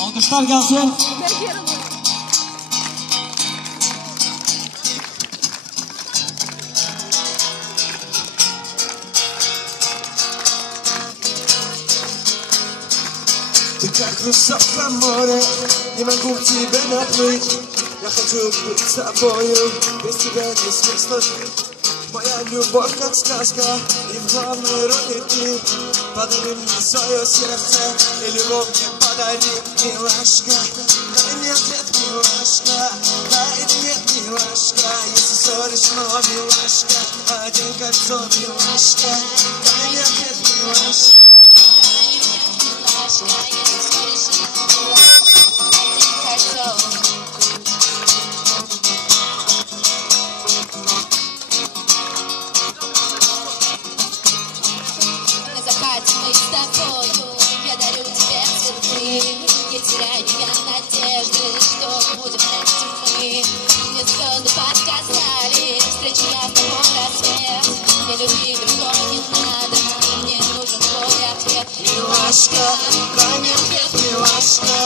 Alkışlar gelsin. Ты как русалка море, не могу к тебе наплыть. Я хочу быть с тобою, без тебя не смысла жить. Моя любовь как сказка, и в главной роли ты. Подари мне свое сердце, и любовь мне подари, милашка. Дай мне ответ, милашка, дай ответ, милашка. Если ссоришь, но милашка, одень кольцо, милашка. Дай мне ответ, милашка. Я дарю тебе цветы, не теряю я надежды, что будем вместе мы. Мне звезды подсказали, встречу я с тобой рассвет. Мне любви другой не надо, мне нужен твой ответ. Милашка, дай мне ответ, милашка,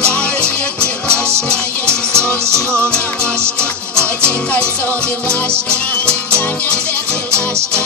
дай ответ, милашка. Если ссоришь, но милашка, одень кольцо, милашка, дай мне ответ, милашка.